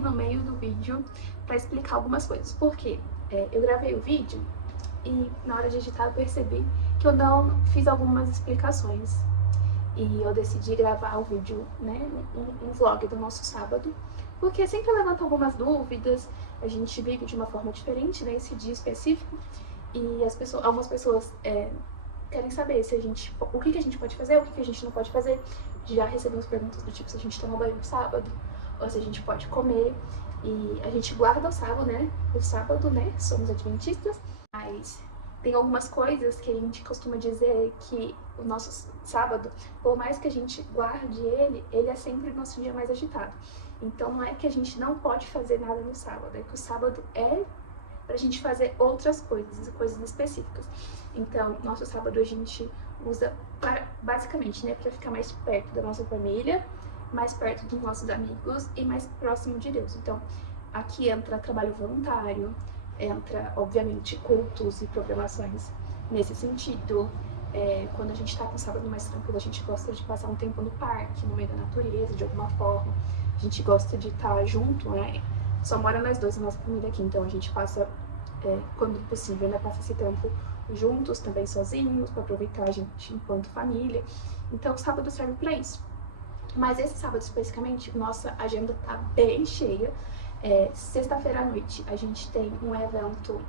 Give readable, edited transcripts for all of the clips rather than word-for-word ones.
no meio do vídeo para explicar algumas coisas. Por quê? Eu gravei o vídeo e na hora de editar eu percebi que eu não fiz algumas explicações. E eu decidi gravar o vídeo, né, um vlog do nosso sábado, porque sempre levanta algumas dúvidas, a gente vive de uma forma diferente nesse dia específico, e algumas pessoas querem saber se o que a gente pode fazer, o que a gente não pode fazer. Já recebemos perguntas do tipo se a gente toma banho no sábado, ou se a gente pode comer, e a gente guarda o sábado, né, somos adventistas, mas tem algumas coisas que a gente costuma dizer que o nosso sábado, por mais que a gente guarde ele é sempre o nosso dia mais agitado. Então não é que a gente não pode fazer nada no sábado, é que o sábado é pra gente fazer outras coisas específicas. Então, nosso sábado a gente usa basicamente, né, pra ficar mais perto da nossa família, mais perto dos nossos amigos e mais próximo de Deus. Então, aqui entra trabalho voluntário, entra, obviamente, cultos e programações nesse sentido. Quando a gente tá com o sábado mais tranquilo, a gente gosta de passar um tempo no parque, no meio da natureza, de alguma forma. A gente gosta de estar junto, né? Só mora nós dois, a nossa família aqui, então a gente passa, quando possível, né, passa esse tempo juntos, também sozinhos, para aproveitar a gente enquanto família. Então o sábado serve para isso. Mas esse sábado especificamente, nossa agenda tá bem cheia. Sexta-feira à noite a gente tem um evento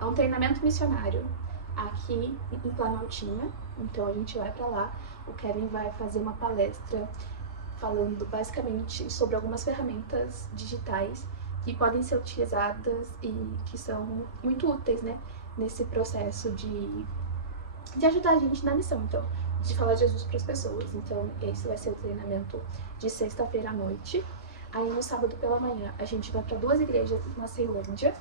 é um treinamento missionário aqui em Planaltina, então a gente vai para lá. O Kevin vai fazer uma palestra falando basicamente sobre algumas ferramentas digitais que podem ser utilizadas e que são muito úteis, né, nesse processo de ajudar a gente na missão, então, de falar de Jesus para as pessoas. Então, esse vai ser o treinamento de sexta-feira à noite. Aí, no sábado pela manhã, a gente vai para 2 igrejas na Ceilândia.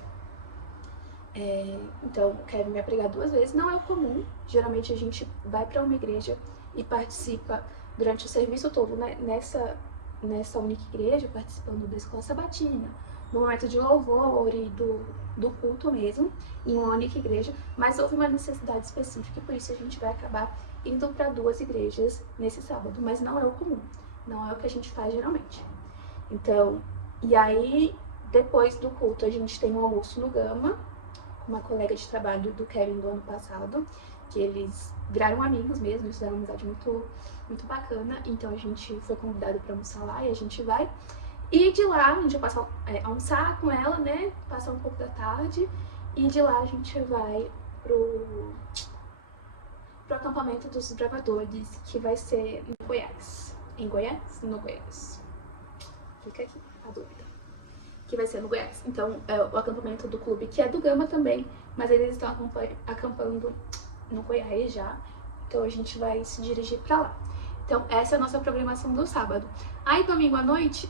Então, o Kevin vai pregar 2 vezes. Não é o comum. Geralmente, a gente vai para uma igreja e participa durante o serviço todo, né, nessa única igreja, participando da escola sabatina, no momento de louvor e do culto mesmo, em uma única igreja. Mas houve uma necessidade específica e por isso a gente vai acabar indo para 2 igrejas nesse sábado. Mas não é o comum. Não é o que a gente faz geralmente. Então, e aí, depois do culto, a gente tem um almoço no Gama, com uma colega de trabalho do Kevin do ano passado, que eles viraram amigos mesmo, eles fizeram uma amizade muito, muito bacana. Então a gente foi convidado para almoçar lá e a gente vai. E de lá a gente vai almoçar com ela, né, passar um pouco da tarde. E de lá a gente vai pro acampamento dos bravadores, que vai ser em Goiás. Em Goiás? No Goiás. Fica aqui a dúvida. Que vai ser no Goiás. Então, é o acampamento do clube, que é do Gama também, mas eles estão acampando no Goiás já. Então, a gente vai se dirigir pra lá. Então, essa é a nossa programação do sábado. Aí, domingo à noite,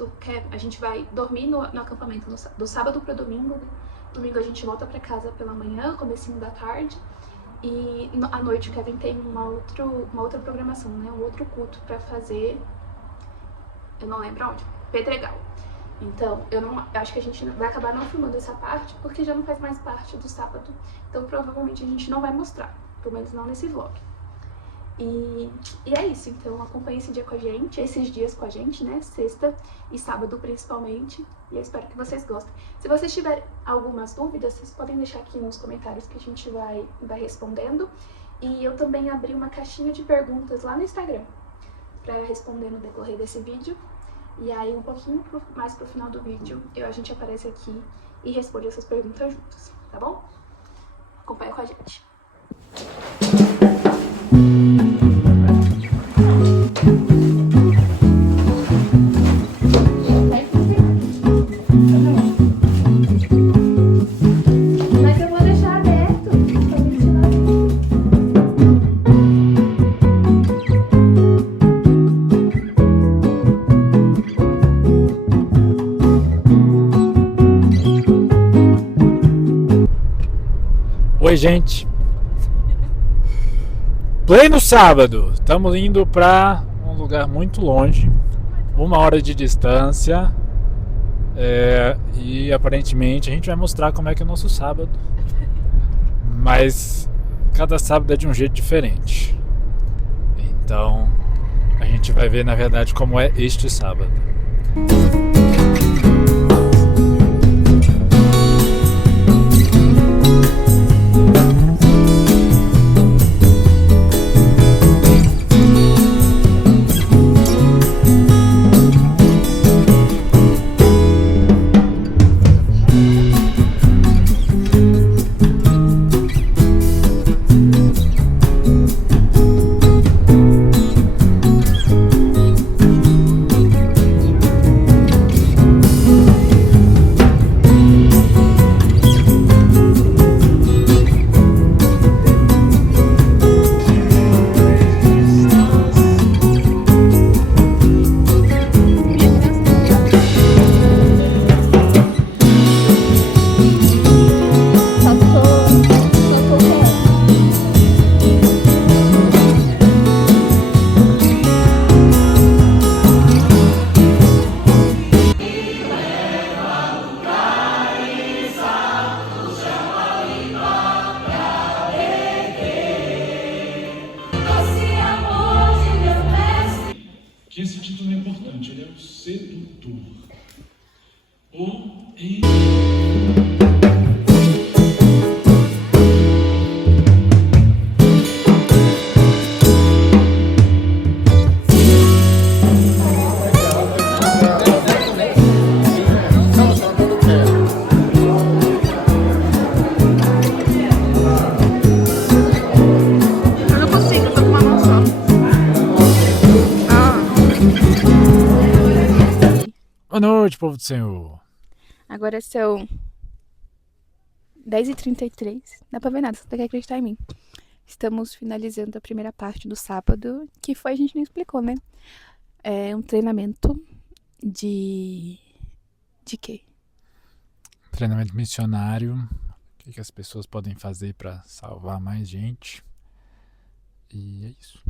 a gente vai dormir no acampamento do sábado para domingo. Né? Domingo a gente volta pra casa pela manhã, comecinho da tarde. E à noite o Kevin tem uma outra programação, né? Um outro culto pra fazer. Eu não lembro onde. Pedregal. Então, eu acho que a gente vai acabar não filmando essa parte, porque já não faz mais parte do sábado. Então, provavelmente a gente não vai mostrar, pelo menos não nesse vlog. E é isso, então acompanhe esse dia com a gente, esses dias com a gente, né? Sexta e sábado principalmente. E eu espero que vocês gostem. Se vocês tiverem algumas dúvidas, vocês podem deixar aqui nos comentários que a gente vai respondendo. E eu também abri uma caixinha de perguntas lá no Instagram para responder no decorrer desse vídeo. E aí, um pouquinho mais pro final do vídeo, a gente aparece aqui e responde essas perguntas juntos, tá bom? Acompanha com a gente. Mas eu vou deixar aberto pra ventilar. Oi, gente. Pleno sábado. Estamos indo para um lugar muito longe, 1 hora de distância. E aparentemente a gente vai mostrar como é que é o nosso sábado. Mas cada sábado é de um jeito diferente. Então a gente vai ver na verdade como é este sábado. Que esse título é importante, ele é o sedutor. Eu não consigo, eu tô com uma mão só. Boa noite, povo do Senhor. Agora são 10h33. Dá pra ver nada, só tem que acreditar em mim. Estamos finalizando a primeira parte do sábado, que foi, a gente nem explicou, né? É um treinamento de quê? Treinamento missionário. O que as pessoas podem fazer para salvar mais gente. E é isso.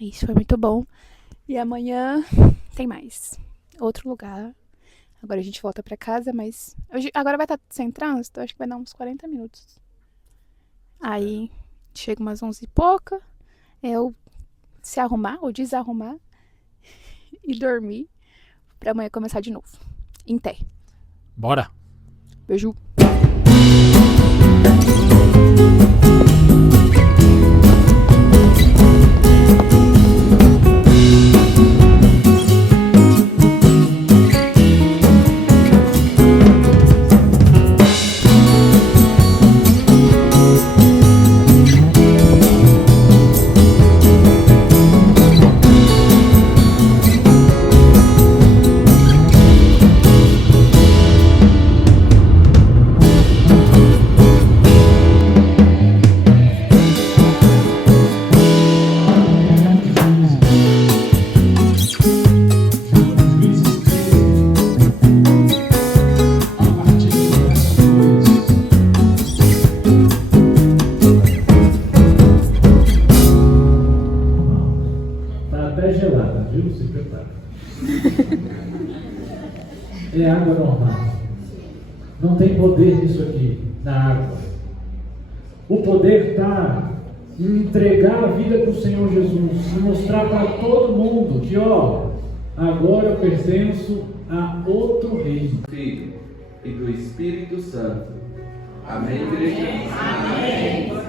Isso foi muito bom. E amanhã tem mais. Outro lugar. Agora a gente volta pra casa, mas agora vai estar sem trânsito, acho que vai dar uns 40 minutos. Aí chega umas 11 e pouca, eu se arrumar ou desarrumar e dormir pra amanhã começar de novo. Em pé. Bora! Beijo. É água normal. Não tem poder nisso aqui, na água. O poder está em entregar a vida para o Senhor Jesus e mostrar para todo mundo que, agora eu pertenço a outro reino. Filho e do Espírito Santo. Amém, igreja? Amém.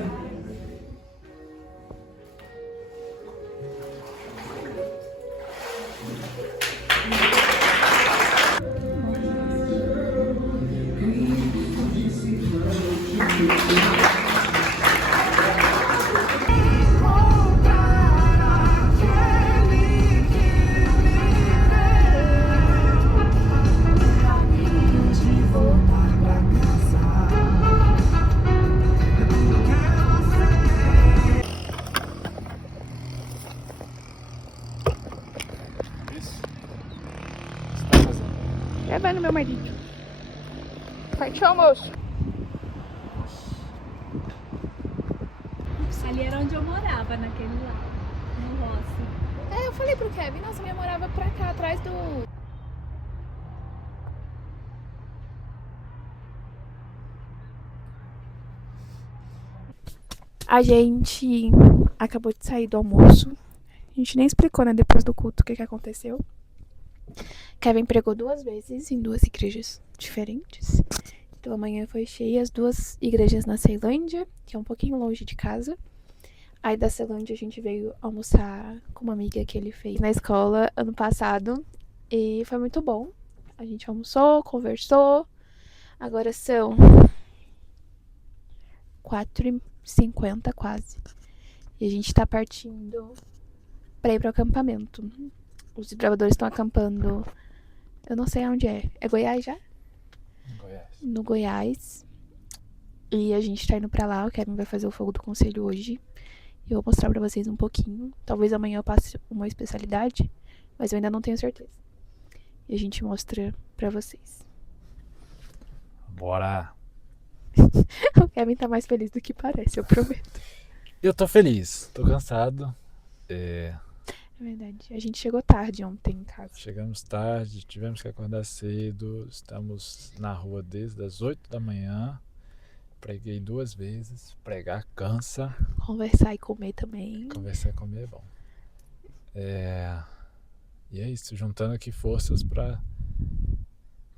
Levando meu marido. Partiu almoço. Ali era onde eu morava, naquele lá, no Rossi. Eu falei pro Kevin, nossa, eu morava pra cá, atrás do... A gente acabou de sair do almoço. A gente nem explicou, né, depois do culto, o que aconteceu. Kevin pregou 2 vezes em 2 igrejas diferentes. Então amanhã foi cheia as 2 igrejas na Ceilândia, que é um pouquinho longe de casa. Aí da Ceilândia a gente veio almoçar com uma amiga que ele fez na escola ano passado. E foi muito bom. A gente almoçou, conversou. Agora são 4h50 quase. E a gente tá partindo pra ir pro acampamento. Os desbravadores estão acampando. Eu não sei onde é. É Goiás já? Goiás. No Goiás. E a gente tá indo pra lá. O Kevin vai fazer o fogo do conselho hoje. E eu vou mostrar pra vocês um pouquinho. Talvez amanhã eu passe uma especialidade, mas eu ainda não tenho certeza. E a gente mostra pra vocês. Bora! O Kevin tá mais feliz do que parece, eu prometo. Eu tô feliz, tô cansado. É verdade. A gente chegou tarde ontem em casa. Chegamos tarde, tivemos que acordar cedo. Estamos na rua desde as 8 da manhã. Preguei 2 vezes. Pregar cansa. Conversar e comer também. Conversar e comer é bom. E é isso, juntando aqui forças pra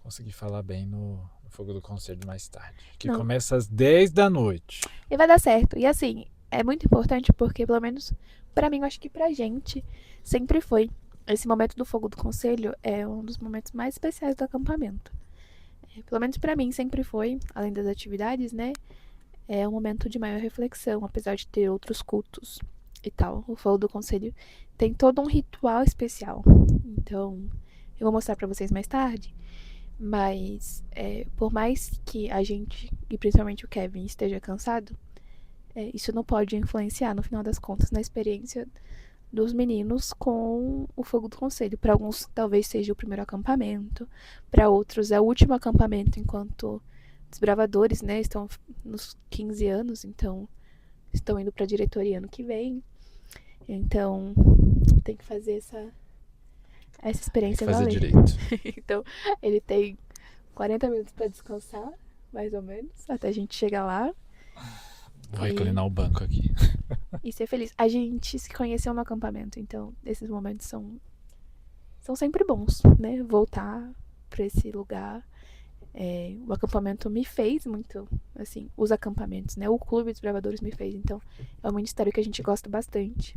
conseguir falar bem no Fogo do Conselho mais tarde. Que Não. começa às 10 da noite. E vai dar certo. E assim, é muito importante porque, pelo menos pra mim, eu acho que pra gente, sempre foi. Esse momento do fogo do conselho é um dos momentos mais especiais do acampamento. Pelo menos pra mim, sempre foi, além das atividades, né? É um momento de maior reflexão, apesar de ter outros cultos e tal. O fogo do conselho tem todo um ritual especial. Então, eu vou mostrar pra vocês mais tarde. Mas, por mais que a gente, e principalmente o Kevin, esteja cansado, isso não pode influenciar, no final das contas, na experiência dos meninos com o fogo do conselho. Para alguns, talvez seja o primeiro acampamento. Para outros, é o último acampamento, enquanto desbravadores, né, estão nos 15 anos, então estão indo para a diretoria ano que vem. Então, tem que fazer essa experiência Fazer valer. direito. Então, ele tem 40 minutos para descansar, mais ou menos, até a gente chegar lá. Vou reclinar o banco aqui. E ser feliz. A gente se conheceu no acampamento, então esses momentos são sempre bons, né? Voltar pra esse lugar. O acampamento me fez muito, assim, os acampamentos, né? O Clube dos Bravadores me fez, então é um ministério que a gente gosta bastante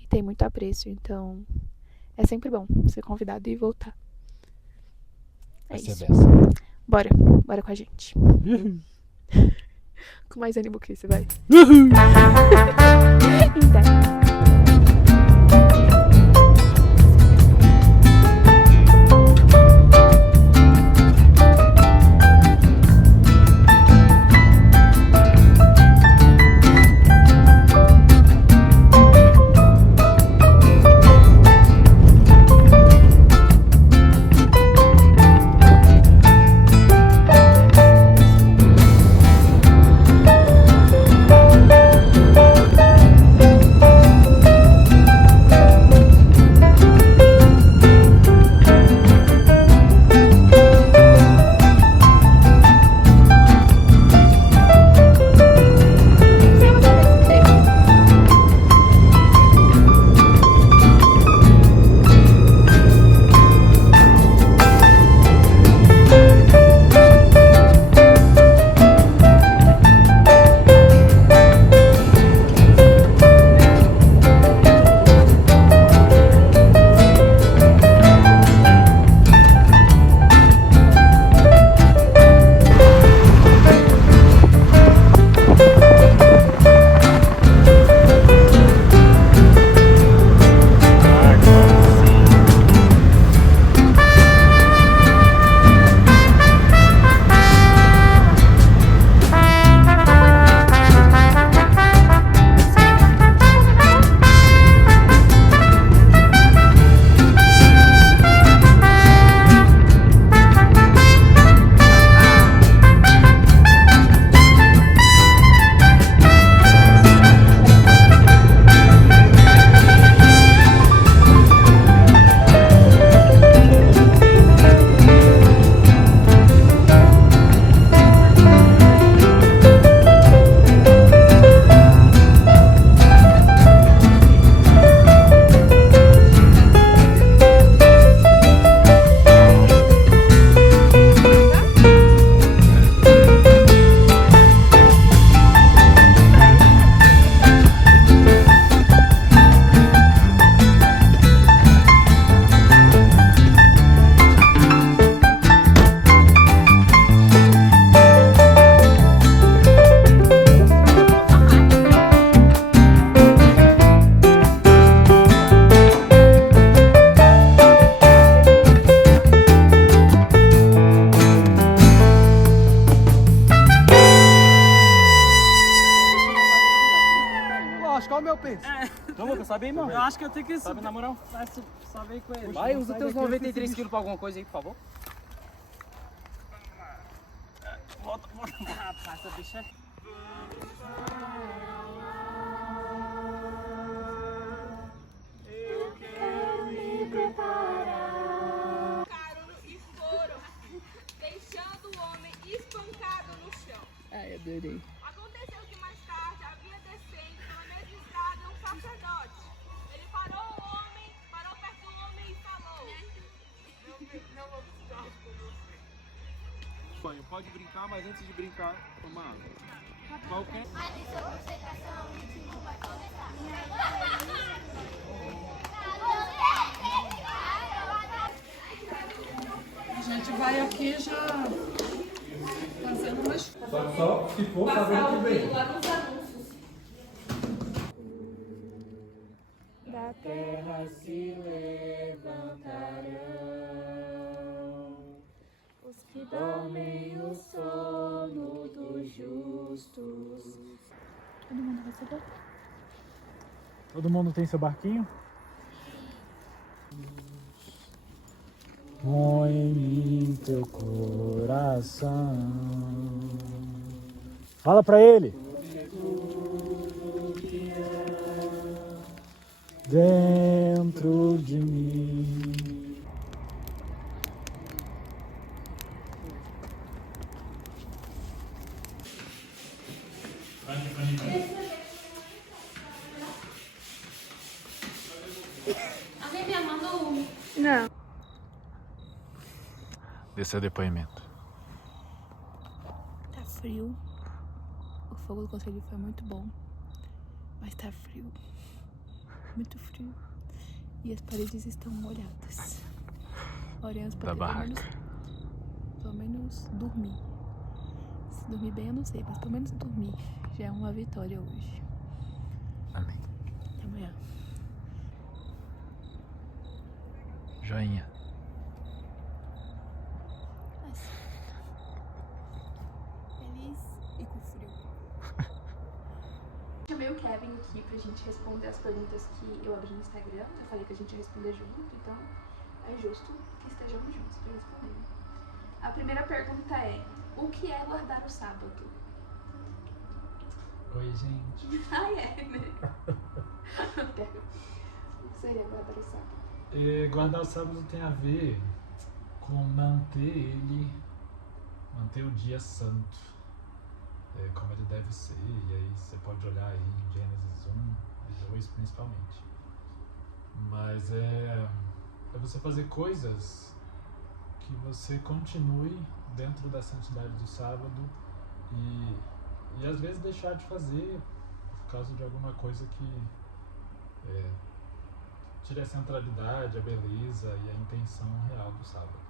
e tem muito apreço, então é sempre bom ser convidado e voltar. É isso. Bora com a gente. Com mais ânimo que isso, vai. Então. penso. Então, Lucas, sobe aí, irmão. Eu acho que eu tenho que Sobe na moral. Sobe aí com ele. Vai, usa teus 93 quilos pra alguma coisa aí, por favor. Volta. Rapaz, essa bicha é... E foram, deixando o homem espancado no chão. Ai, adorei. Aconteceu que mais tarde havia descendo pela mesma estrada um sacerdote. Ele parou perto do homem e falou: Não vou precisar com você. Banho, pode brincar, mas antes de brincar, toma água. Qualquer... A gente vai aqui já fazendo umas... Só se for sabendo que vem. Da terra se levantarão os que dormem o sono dos justos. Todo mundo vai saber? Todo mundo tem seu barquinho? Põe em mim teu coração. Fala pra ele. Dentro de mim. Alguém me mandou um? Não. Dê seu depoimento. Tá frio. O fogo do conselho foi muito bom. Mas tá frio. Muito frio. E as paredes estão molhadas. Oremos pra pelo menos dormir. Se dormir bem eu não sei, mas pelo menos dormir já é uma vitória hoje. Amém. Até amanhã. Joinha. Feliz e com frio. Chamei o Kevin aqui pra gente responder as perguntas que eu abri no Instagram. Eu falei que a gente ia responder junto, então é justo que estejamos juntos pra responder. A primeira pergunta é: o que é guardar o sábado? Oi, gente. Ah, é, né? Pega. O que seria guardar o sábado? Guardar o sábado tem a ver com manter o dia santo, como ele deve ser. E aí você pode olhar aí em Gênesis 1 e 2 principalmente. Mas é você fazer coisas que você continue dentro da santidade do sábado e às vezes deixar de fazer por causa de alguma coisa que tire a centralidade, a beleza e a intenção real do sábado.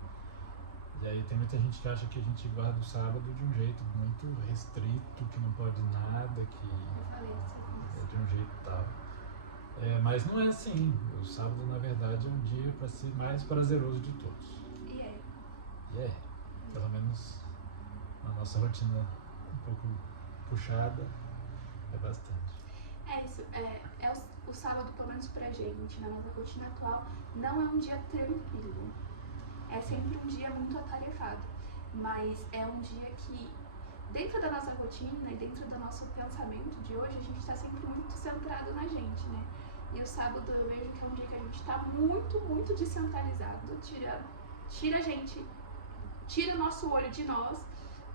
E aí tem muita gente que acha que a gente guarda o sábado de um jeito muito restrito, que não pode nada, que é de um jeito tal. Mas não é assim. O sábado, na verdade, é um dia para ser mais prazeroso de todos. E é. Pelo menos na nossa rotina um pouco puxada, é bastante. É isso. O sábado, pelo menos pra gente, na nossa rotina atual, não é um dia tranquilo. É sempre um dia muito atarefado. Mas é um dia que, dentro da nossa rotina e dentro do nosso pensamento de hoje, a gente está sempre muito centrado na gente, né? E o sábado eu vejo que é um dia que a gente está muito, muito descentralizado, tira a gente, tira o nosso olho de nós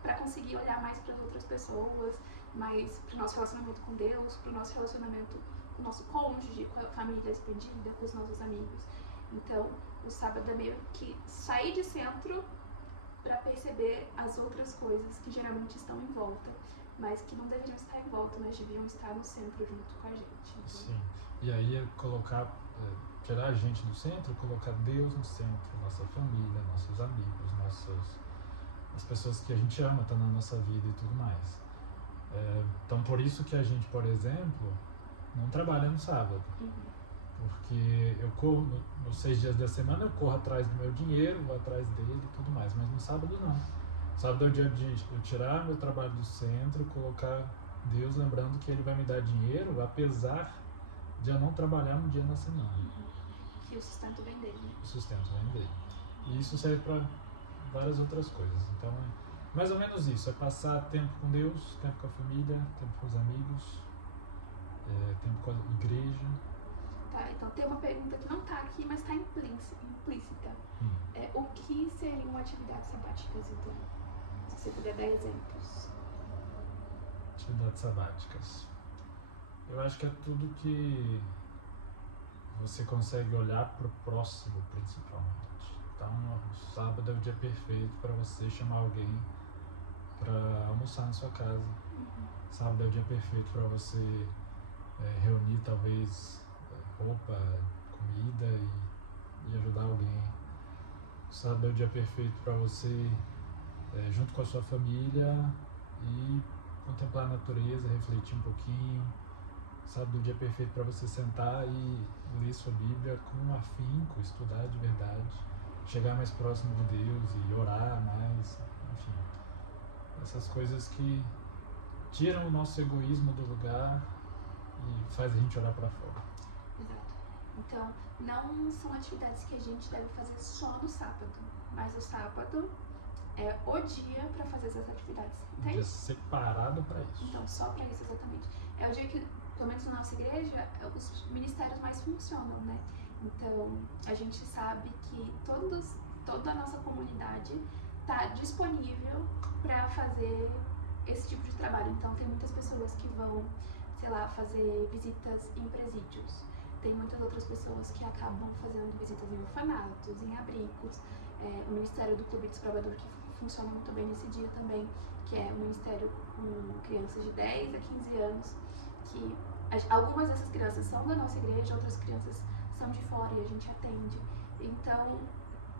para conseguir olhar mais para as outras pessoas, mais para o nosso relacionamento com Deus, para o nosso relacionamento com o nosso cônjuge, com a família expandida, com os nossos amigos. Então, o sábado é meio que sair de centro para perceber as outras coisas que geralmente estão em volta, mas que não deveriam estar em volta, mas deviam estar no centro junto com a gente. Então, sim. E aí é tirar a gente do centro, colocar Deus no centro, nossa família, nossos amigos, as pessoas que a gente ama, estão na nossa vida e tudo mais. Então por isso que a gente, por exemplo, não trabalha no sábado. Porque eu corro, nos 6 dias da semana eu corro atrás do meu dinheiro, vou atrás dele e tudo mais, mas no sábado não. Sábado é o dia de eu tirar meu trabalho do centro, colocar Deus, lembrando que Ele vai me dar dinheiro, apesar de eu não trabalhar um dia na semana. Que o sustento vem dele. O sustento vem dele. E isso serve para várias outras coisas. Então é mais ou menos isso, é passar tempo com Deus, tempo com a família, tempo com os amigos, tempo com a igreja. Tá, então tem uma pergunta que não tá aqui, mas tá implícita. O que seriam atividades sabáticas, então? Se você puder dar exemplos. Atividades sabáticas. Eu acho que é tudo que você consegue olhar para o próximo, principalmente. Então, o sábado é o dia perfeito para você chamar alguém para almoçar na sua casa. Sábado é o dia perfeito para você reunir, talvez, roupa, comida e ajudar alguém. Sábado é o dia perfeito para você, junto com a sua família, e contemplar a natureza, refletir um pouquinho. Sábado é o dia perfeito para você sentar e ler sua Bíblia com afinco, estudar de verdade, chegar mais próximo de Deus e orar mais, enfim. Essas coisas que tiram o nosso egoísmo do lugar e faz a gente olhar para fora. Exato. Então, não são atividades que a gente deve fazer só no sábado, mas o sábado é o dia para fazer essas atividades, entende? Um dia separado para isso. Então, só para isso, exatamente. É o dia que, pelo menos na nossa igreja, os ministérios mais funcionam, né? Então, a gente sabe que toda a nossa comunidade está disponível para fazer esse tipo de trabalho. Então, tem muitas pessoas que vão, sei lá, fazer visitas em presídios. Tem muitas outras pessoas que acabam fazendo visitas em orfanatos, em abrigos. O Ministério do Clube Desbravador, que funciona muito bem nesse dia também, que é um ministério com crianças de 10 a 15 anos, que algumas dessas crianças são da nossa igreja, outras crianças são de fora e a gente atende. Então,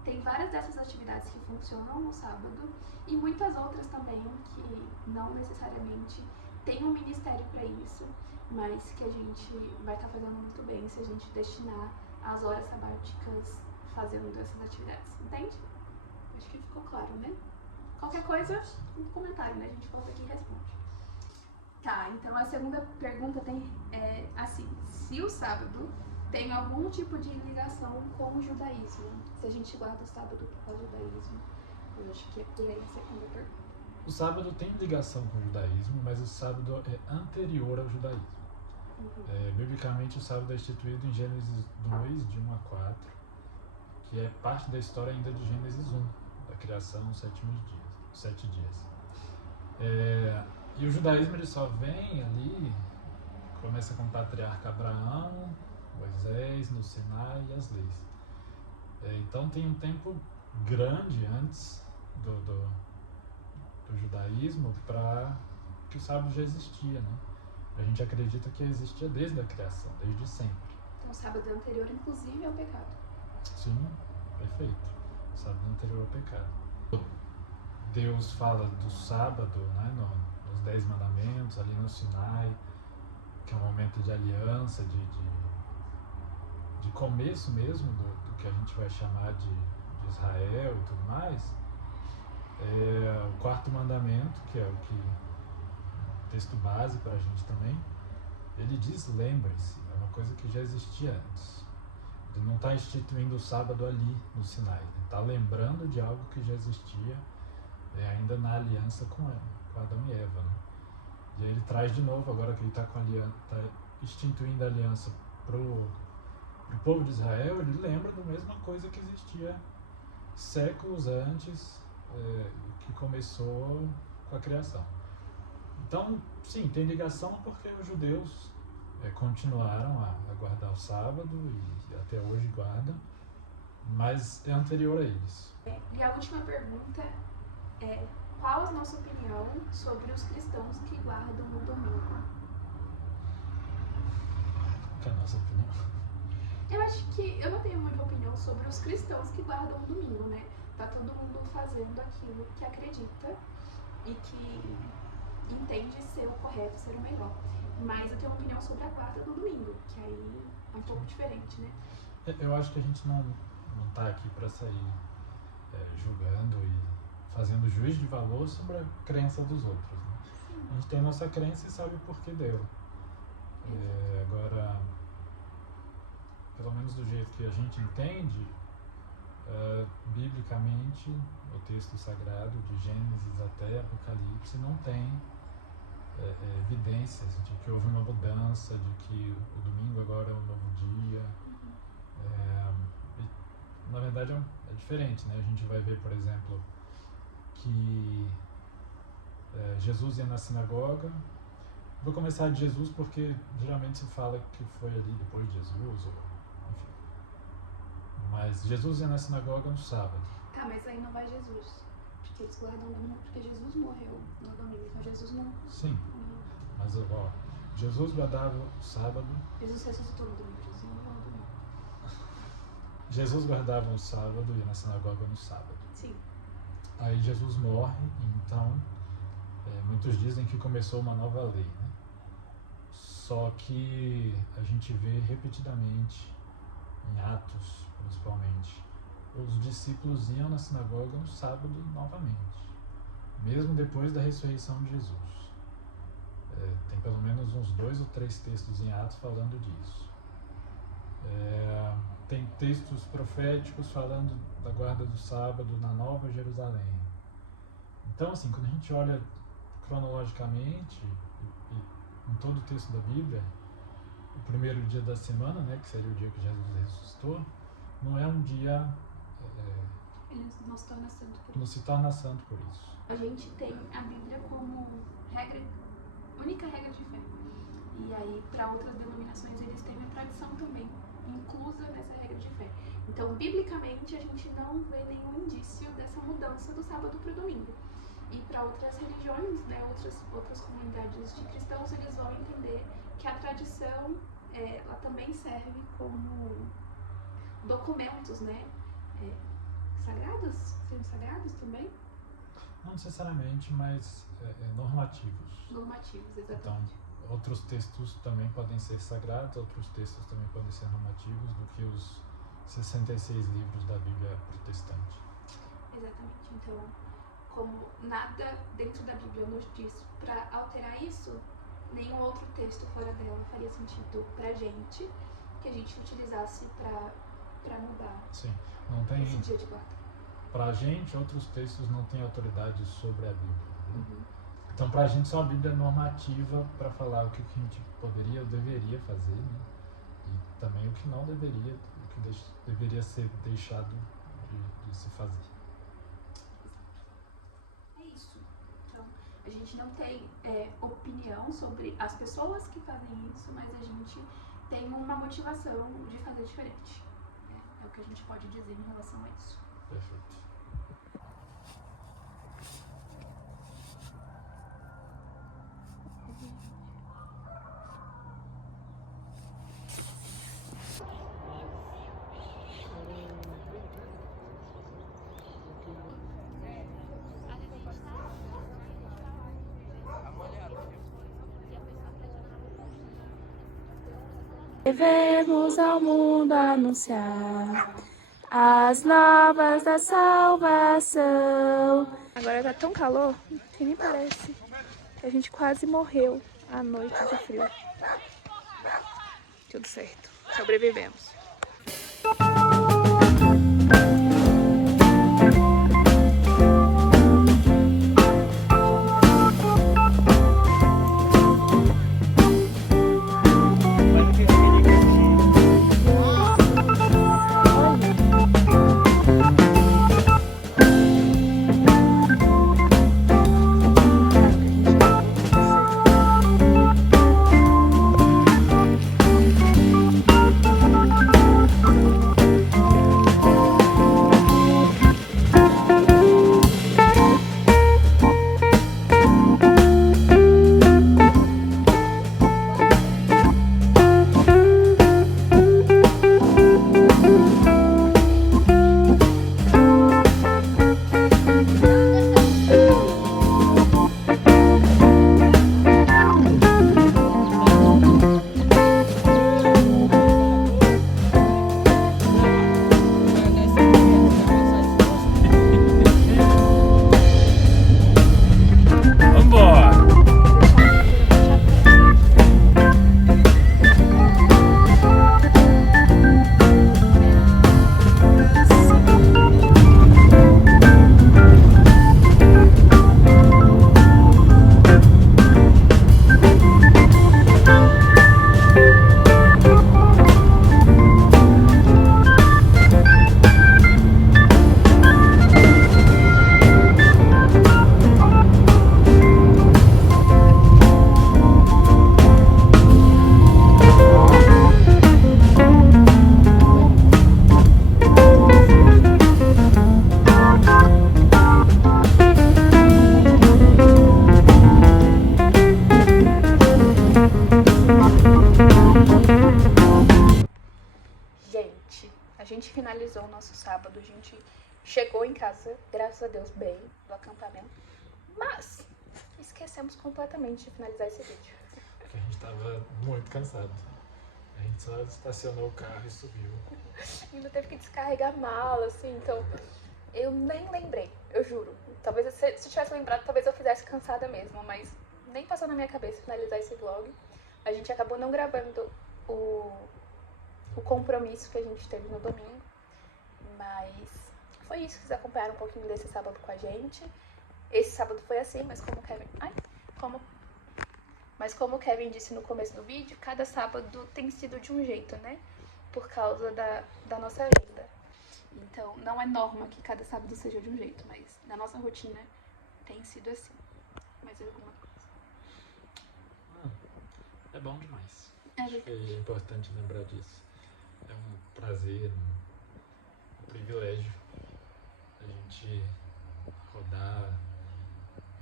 tem várias dessas atividades que funcionam no sábado e muitas outras também que não necessariamente tem um ministério para isso, mas que a gente vai estar fazendo muito bem se a gente destinar as horas sabáticas fazendo essas atividades, entende? Acho que ficou claro, né? Qualquer coisa, um comentário, né? A gente volta aqui e responde. Tá, então a segunda pergunta é assim, se o sábado tem algum tipo de ligação com o judaísmo, se a gente guarda o sábado por causa do judaísmo, eu acho que é por aí a segunda pergunta. O sábado tem ligação com o judaísmo, mas o sábado é anterior ao judaísmo. Biblicamente, o sábado é instituído em Gênesis 2, de 1 a 4, que é parte da história ainda de Gênesis 1, da criação, os 7 dias. E o judaísmo ele só vem ali, começa com o patriarca Abraão, Moisés, no Sinai e as leis. Então tem um tempo grande antes do judaísmo para que o sábado já existia, né? A gente acredita que existia desde a criação, desde sempre. Então o sábado anterior, inclusive, ao pecado. Sim, perfeito. O sábado anterior ao pecado. Deus fala do sábado, né, nos 10 mandamentos, ali no Sinai, que é um momento de aliança, de começo mesmo do que a gente vai chamar de Israel e tudo mais. O quarto mandamento, que é o texto base para a gente também, ele diz lembre-se, é uma coisa que já existia antes. Ele não está instituindo o sábado ali no Sinai, ele está lembrando de algo que já existia ainda na aliança com Adão e Eva, né? E aí ele traz de novo, agora que ele está instituindo a aliança para o povo de Israel, ele lembra da mesma coisa que existia séculos antes, que começou com a criação. Então, sim, tem ligação porque os judeus continuaram a guardar o sábado e até hoje guardam, mas é anterior a eles. E a última pergunta é: qual a nossa opinião sobre os cristãos que guardam o domingo? Qual é a nossa opinião? Eu acho que eu não tenho muita opinião sobre os cristãos que guardam o domingo, né? Tá todo mundo fazendo aquilo que acredita e que entende ser o correto, ser o melhor. Mas eu tenho uma opinião sobre a guarda do domingo, que aí é um pouco diferente, né? Eu acho que a gente não tá aqui para sair julgando e fazendo juízo de valor sobre a crença dos outros, né? A gente tem a nossa crença e sabe por que deu. Agora, pelo menos do jeito que a gente entende, biblicamente, o texto sagrado, de Gênesis até Apocalipse, não tem evidências de que houve uma mudança, de que o domingo agora é um novo dia. Na verdade é diferente, né? A gente vai ver, por exemplo, que Jesus ia na sinagoga. Vou começar de Jesus porque geralmente se fala que foi ali depois de Jesus, ou, enfim. Mas Jesus ia na sinagoga no sábado. Tá, mas aí não vai Jesus, porque eles guardam o domingo, porque Jesus morreu no domingo, então Jesus não... Sim, mas Jesus guardava o sábado. Jesus ressuscitou no domingo, Jesus não morreu no domingo. Jesus guardava o sábado e ia na sinagoga no sábado. Sim. Aí Jesus morre, então muitos dizem que começou uma nova lei, né? Só que a gente vê repetidamente, em Atos principalmente, os discípulos iam na sinagoga no sábado novamente, mesmo depois da ressurreição de Jesus. Tem pelo menos uns 2 ou 3 textos em Atos falando disso. Tem textos proféticos falando da guarda do sábado na Nova Jerusalém. Então, assim, quando a gente olha cronologicamente, e em todo o texto da Bíblia, o primeiro dia da semana, né, que seria o dia que Jesus ressuscitou, não é um dia... Ele não se torna santo por isso. Não se torna santo por isso. A gente tem a Bíblia como única regra de fé. E aí, para outras denominações, eles têm a tradição também inclusa nessa regra de fé. Então, biblicamente, a gente não vê nenhum indício dessa mudança do sábado para o domingo. E para outras religiões, né, outras comunidades de cristãos, eles vão entender que a tradição ela também serve como documentos, né, sagrados, sendo sagrados também? Não necessariamente, mas normativos. Normativos, exatamente. Então, outros textos também podem ser sagrados, outros textos também podem ser normativos do que os 66 livros da Bíblia protestante. Exatamente. Então, como nada dentro da Bíblia nos diz para alterar isso, nenhum outro texto fora dela faria sentido pra gente, que a gente utilizasse para mudar. Sim, não tem. Esse dia de guarda. Pra gente, outros textos não têm autoridade sobre a Bíblia. Uhum. Então, pra gente, só a Bíblia é normativa para falar o que a gente poderia ou deveria fazer, né? E também o que não deveria, o que deveria ser deixado de se fazer. É isso. Então, a gente não tem opinião sobre as pessoas que fazem isso, mas a gente tem uma motivação de fazer diferente. É o que a gente pode dizer em relação a isso. Perfeito. Devemos ao mundo anunciar as novas da salvação. Agora tá tão calor que nem parece que a gente quase morreu à noite de frio. Tudo certo, sobrevivemos. finalizou o nosso sábado. A gente chegou em casa, graças a Deus, bem, do acampamento. Mas esquecemos completamente de finalizar esse vídeo. Porque a gente tava muito cansado. A gente só estacionou o carro e subiu. Ainda teve que descarregar mala, assim, então eu nem lembrei, eu juro. Talvez se eu tivesse lembrado, talvez eu fizesse cansada mesmo, mas nem passou na minha cabeça finalizar esse vlog. A gente acabou não gravando o compromisso que a gente teve no domingo, mas foi isso. Vocês acompanharam um pouquinho desse sábado com a gente. Esse sábado foi assim, mas como o Kevin disse no começo do vídeo, cada sábado tem sido de um jeito, né? Por causa da nossa agenda. Então, não é norma que cada sábado seja de um jeito, mas na nossa rotina tem sido assim. Mais alguma coisa? É bom demais. É Acho que é importante lembrar disso. É um prazer, um privilégio a gente rodar. A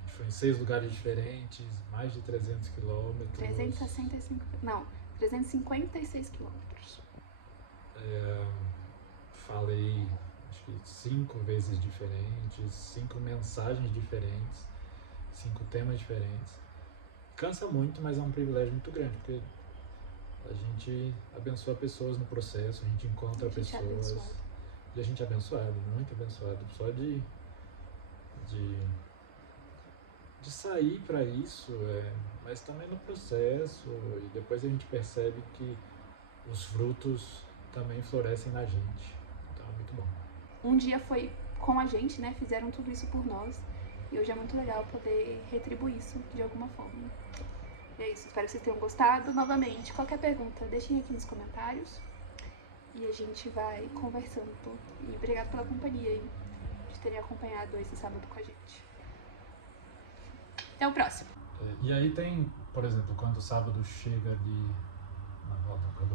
gente foi em 6 lugares diferentes, mais de 300 quilômetros. 356 quilômetros. Falei, acho que 5 vezes diferentes, 5 mensagens diferentes, 5 temas diferentes. Cansa muito, mas é um privilégio muito grande, porque a gente abençoa pessoas no processo, a gente encontra pessoas. E a gente é abençoado, muito abençoado. Só de sair para isso, mas também no processo, e depois a gente percebe que os frutos também florescem na gente. Então é muito bom. Um dia foi com a gente, né? Fizeram tudo isso por nós. E hoje é muito legal poder retribuir isso de alguma forma. E é isso, espero que vocês tenham gostado. Novamente, qualquer pergunta, deixem aqui nos comentários. E a gente vai conversando. E obrigado pela companhia aí, de terem acompanhado esse sábado com a gente. Até o próximo. E aí tem, por exemplo, quando o sábado chega de... Volta para o